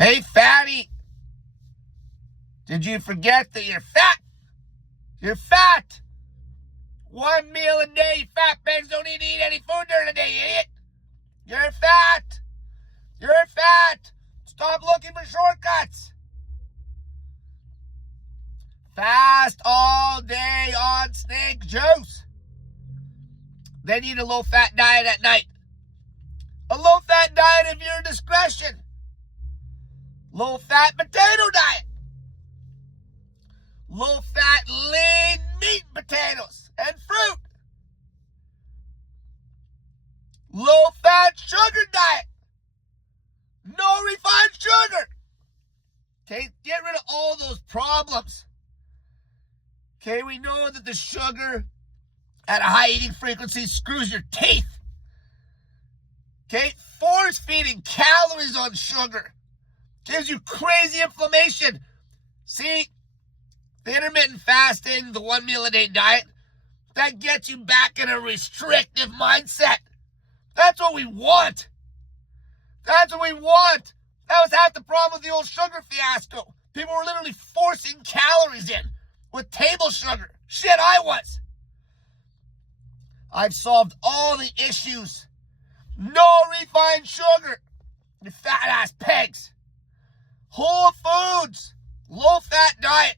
Hey, fatty, did you forget that you're fat? You're fat. One meal a day. You fat pigs don't need to eat any food during the day, idiot. You're fat. You're fat. Stop looking for shortcuts. Fast all day on snake juice. Then eat a low-fat diet at night. A low-fat diet of your discretion. Low-fat potato diet. Low-fat lean meat potatoes and fruit. Low-fat sugar diet. No refined sugar. Okay, get rid of all those problems. Okay, we know that the sugar at a high eating frequency screws your teeth. Okay, force feeding calories on sugar gives you crazy inflammation. See, the intermittent fasting, the 1 meal a day diet, that gets you back in a restrictive mindset. That's what we want. That's what we want. That was half the problem with the old sugar fiasco. People were literally forcing calories in with table sugar. Shit, I was. I've solved all the issues. No refined sugar. You fat ass pigs. Whole foods. Low fat diet.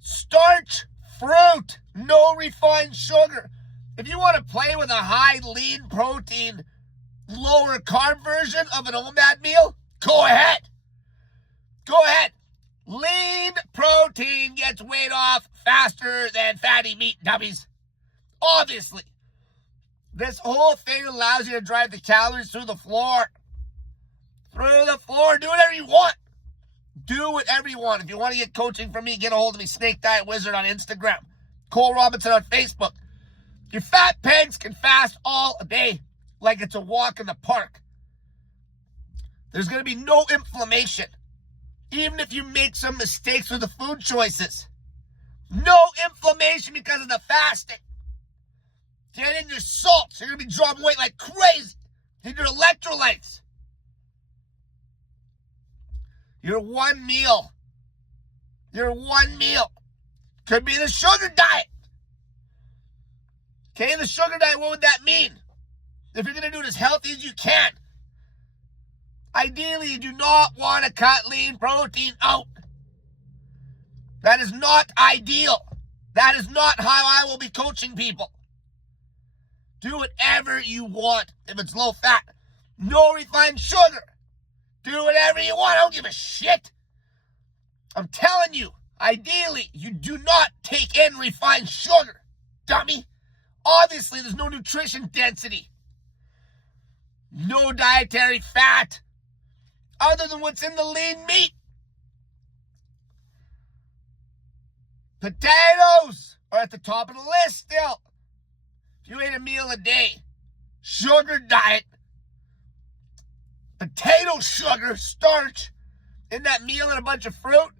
Starch, fruit, no refined sugar. If you want to play with a high lean protein, lower carb version of an OMAD meal, go ahead. Go ahead. Lean protein gets weight off faster than fatty meat, dummies. Obviously. This whole thing allows you to drive the calories through the floor. Through the floor. Do whatever you want. Do whatever you want. If you want to get coaching from me, get a hold of me. Snake Diet Wizard on Instagram. Cole Robinson on Facebook. Your fat pigs can fast all day like it's a walk in the park. There's going to be no inflammation. Even if you make some mistakes with the food choices. No inflammation because of the fasting. Get in your salts. You're going to be dropping weight like crazy. Get your electrolytes. Your one meal. Your one meal. Could be the sugar diet. Okay, the sugar diet, what would that mean? If you're going to do it as healthy as you can. Ideally, you do not want to cut lean protein out. That is not ideal. That is not how I will be coaching people. Do whatever you want. If it's low fat, no refined sugar. Do whatever you want. I don't give a shit. I'm telling you, ideally, you do not take in refined sugar, dummy. Obviously, there's no nutrition density. No dietary fat other than what's in the lean meat. Potatoes are at the top of the list still. If you ate a meal a day, sugar diet, potato sugar, starch, in that meal and a bunch of fruit,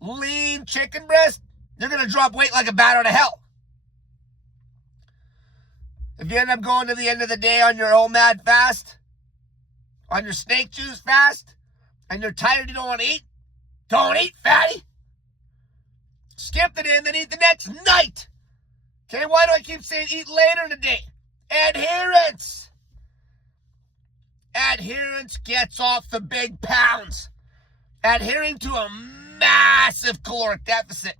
lean chicken breast, you're going to drop weight like a bat out of hell. If you end up going to the end of the day on your OMAD fast, on your snake juice fast, and you're tired, you don't eat, fatty. Skip the day and then eat the next night. Okay, why do I keep saying eat later in the day? Adherence. Adherence gets off the big pounds. Adhering to a massive caloric deficit.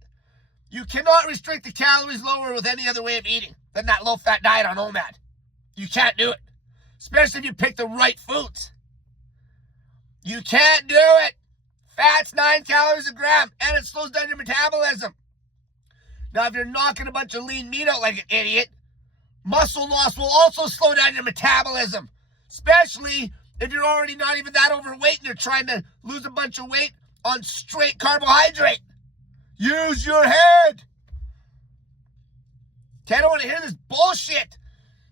You cannot restrict the calories lower with any other way of eating than that low-fat diet on OMAD. You can't do it. Especially if you pick the right foods. You can't do it. Fat's 9 calories a gram, and it slows down your metabolism. Now, if you're knocking a bunch of lean meat out like an idiot, muscle loss will also slow down your metabolism. Especially if you're already not even that overweight and you're trying to lose a bunch of weight on straight carbohydrate. Use your head. Okay, I don't want to hear this bullshit.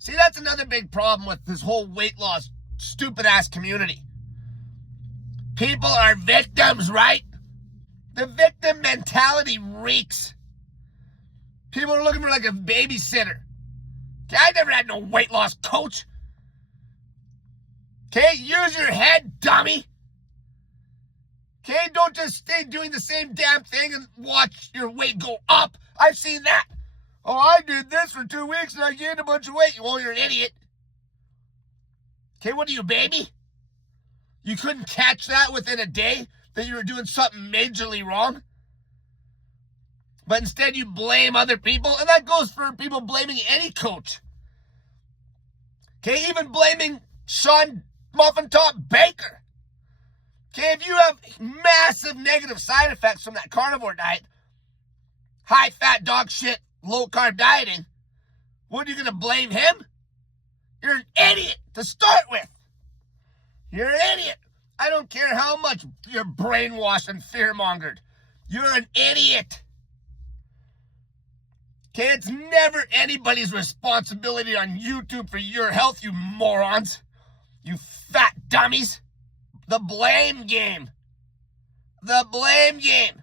See, that's another big problem with this whole weight loss stupid-ass community. People are victims, right? The victim mentality reeks. People are looking for like a babysitter. Okay, I never had no weight loss coach. Okay, use your head, dummy. Okay, don't just stay doing the same damn thing and watch your weight go up. I've seen that. Oh, I did this for 2 weeks and I gained a bunch of weight. Well, you're an idiot. Okay, what are you, baby? You couldn't catch that within a day that you were doing something majorly wrong? But instead you blame other people, and that goes for people blaming any coach. Okay, even blaming Sean Muffin Top Baker. Okay, if you have massive negative side effects from that carnivore diet, high fat dog shit, low carb dieting, what are you going to blame him? You're an idiot to start with. You're an idiot. I don't care how much you're brainwashed and fear-mongered. You're an idiot. Okay, it's never anybody's responsibility on YouTube for your health, you morons. You fat dummies. The blame game. The blame game.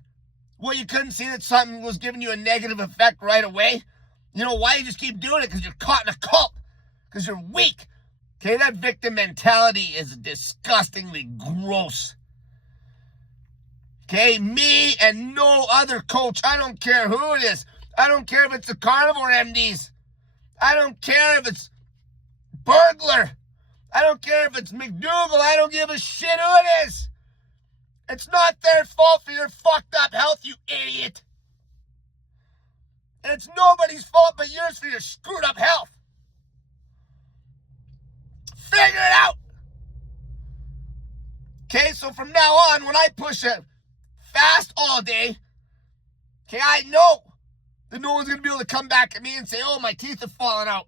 Well, you couldn't see that something was giving you a negative effect right away? You know why you just keep doing it? Because you're caught in a cult. Because you're weak. Okay, that victim mentality is disgustingly gross. Okay, me and no other coach, I don't care who it is. I don't care if it's the carnivore MDs. I don't care if it's Burglar. I don't care if it's McDougal. I don't give a shit who it is. It's not their fault for your fucked up health, you idiot. And it's nobody's fault but yours for your screwed up health. Figure it out. Okay, so from now on, when I push a fast all day, okay, I know that no one's going to be able to come back at me and say, oh, my teeth have fallen out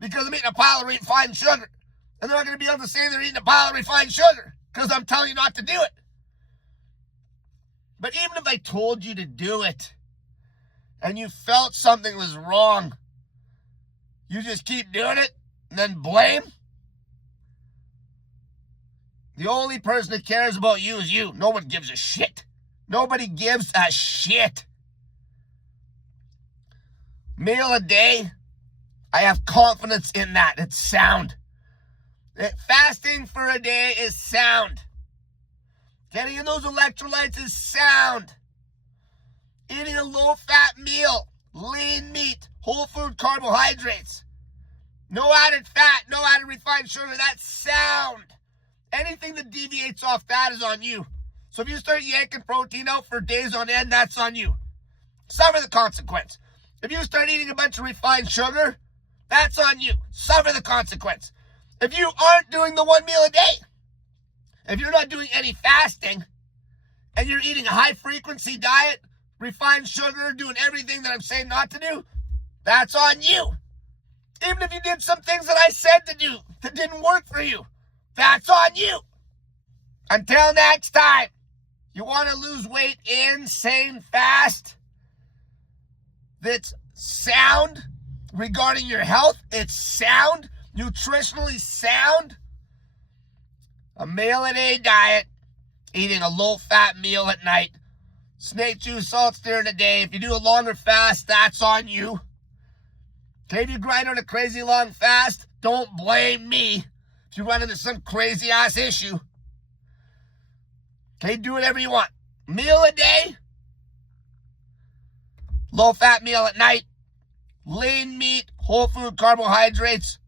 because I'm eating a pile of refined sugar. And they're not going to be able to say they're eating a pile of refined sugar because I'm telling you not to do it. But even if I told you to do it and you felt something was wrong, you just keep doing it and then blame? The only person that cares about you is you. No one gives a shit. Nobody gives a shit. Meal a day, I have confidence in that. It's sound. Fasting for a day is sound. Getting in those electrolytes is sound. Eating a low-fat meal, lean meat, whole food carbohydrates, no added fat, no added refined sugar, that's sound. Anything that deviates off that is on you. So if you start yanking protein out for days on end, that's on you. Suffer the consequence. If you start eating a bunch of refined sugar, that's on you. Suffer the consequence. If you aren't doing the one meal a day, if you're not doing any fasting, and you're eating a high-frequency diet, refined sugar, doing everything that I'm saying not to do, that's on you. Even if you did some things that I said to do that didn't work for you, that's on you. Until next time, you want to lose weight insane fast? That's sound regarding your health. It's sound, nutritionally sound. A meal a day diet, eating a low-fat meal at night, snake juice salts during the day. If you do a longer fast, that's on you. Okay, if you grind on a crazy long fast, don't blame me if you run into some crazy-ass issue. Okay, do whatever you want. Meal a day, low-fat meal at night, lean meat, whole food carbohydrates,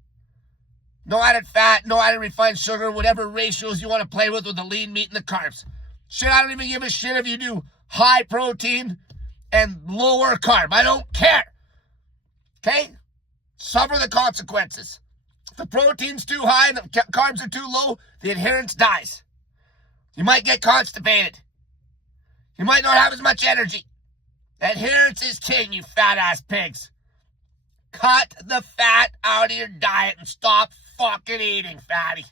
no added fat, no added refined sugar, whatever ratios you want to play with the lean meat and the carbs. Shit, I don't even give a shit if you do high protein and lower carb. I don't care. Okay? Suffer the consequences. If the protein's too high and the carbs are too low, the adherence dies. You might get constipated. You might not have as much energy. Adherence is king, you fat-ass pigs. Cut the fat out of your diet and stop fucking eating, fatty.